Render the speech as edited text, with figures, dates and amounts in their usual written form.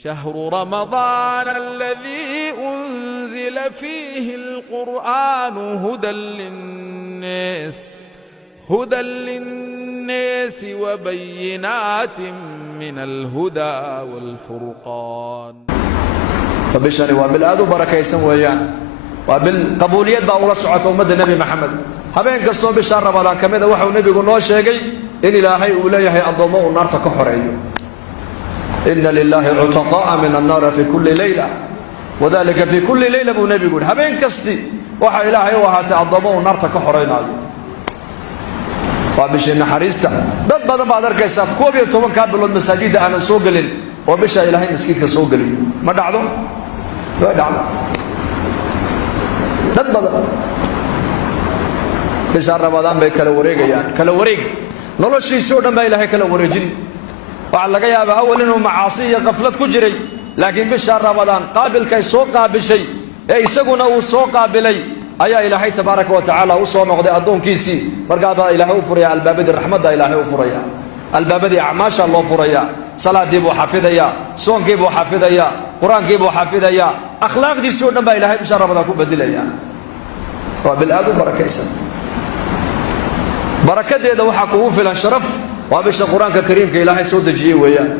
شهر رمضان الذي أنزل فيه القرآن هدى للناس وبينات من الهدى والفرقان. فبشري وبالآذو بركة يسويان وبالقبولية بأولى سعة أمد النبي محمد هبين قصوا بشهر رمضان كمذا وحو النبي قلنا شيء إن إلهي أوليه الضماء النار تكحري إن لله عتقاء من النار في كل ليلة وذلك في كل ليلة أبو نبي يقول هبين قصتي وحا إلهي وهات الضماء النار تكحرينا وبشي حريستا ضد بدن بعد اركيسا كوب iyo 10 kaabilo masaajida aan soo galin oo bisha ilaahay miskiidka soo galiyo ma dhacdo way dhacdo dad badan bisha Ramadaan bay kala wareeg noloshiisa oo dhan bay ilaahay kala wareejin waxa laga yaabaa awal inuu macaasi iyo qaflad ku jiray laakiin bisha Ramadaan qaabilkay soo qaabishay ee isaguna uu soo qaabilay ayaa ilaahay tabaaraka wa tacaala u soo noqday adoonkiisii markaa ilaahay u furaya albaabada raxmadda ilaahay u furaya albaabada acmaasha loo furaya salaadii buu xafidaya soonkii buu xafidaya quraankii buu xafidaya akhlaaqdiisii oo dhan baa ilaahay bisha Ramadaan ku beddelaya waa bil aad u barakaysan barakadeeda waxa kugu filan sharaf waa bisha quraanka kariimka ilaahay soo dejiyay weeyaan